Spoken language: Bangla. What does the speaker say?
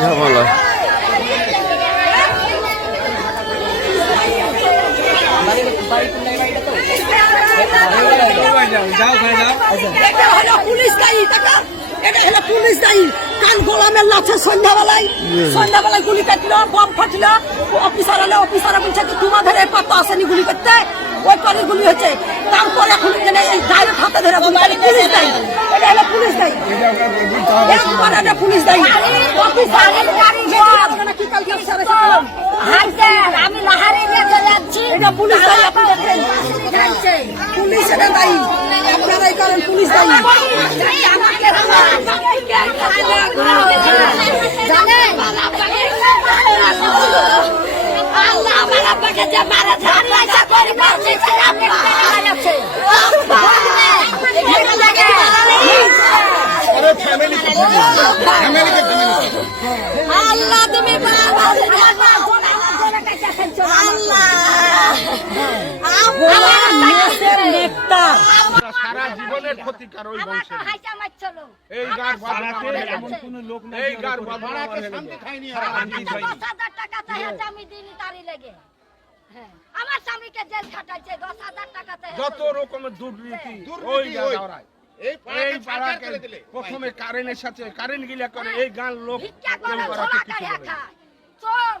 ঝামেলা পুলিশ দায়ী কান গোলামের লাঠে সন্ধ্যাবেলায় গুলি কাটলো বম ফাটলো অফিসার হলে অফিসার বলছে তোমাদের কত আসেনি গুলি করতে ওই করে গুলি হচ্ছে তারপর এখন এই ডাইরেক্ট হাতে ধরে পুলিশ দায়ী এটা হলো পুলিশ দায়ী একবার এটা পুলিশ দায়ী আমি লাহারে যাচ্ছি এটা পুলিশ দায়ী আপনি দেখেন পুলিশ এটা দায়ী আপনারাই করেন পুলিশ দায়ী জানেন আল্লাহ আমার আব্বাকে যে মারা ঝাড়লাইছে পরিবার দিতে আপনি আছে আরে ফ্যামিলি আল্লাহ তুমি সারা জীবনের ক্ষতিকার ওই বংশের এই গার বাঁধাতে এমন কোন লোক নেই এই গার বাঁধাতে শান্তি খায়নি আর শান্তি খায়নি 10,000 টাকা চাইতে আমি দিনই তারি লাগে হ্যাঁ আমার স্বামীকে জেল খাটাইছে 10,000 টাকা চাই যত রকমের দুর্নীতি ওই গাওরায় এই পাড়াকে প্রথমে কারেন্টের সাথে কারেন্ট গিলা করে এই গান লোক ভিক্ষা করে ছোলা খায় চোর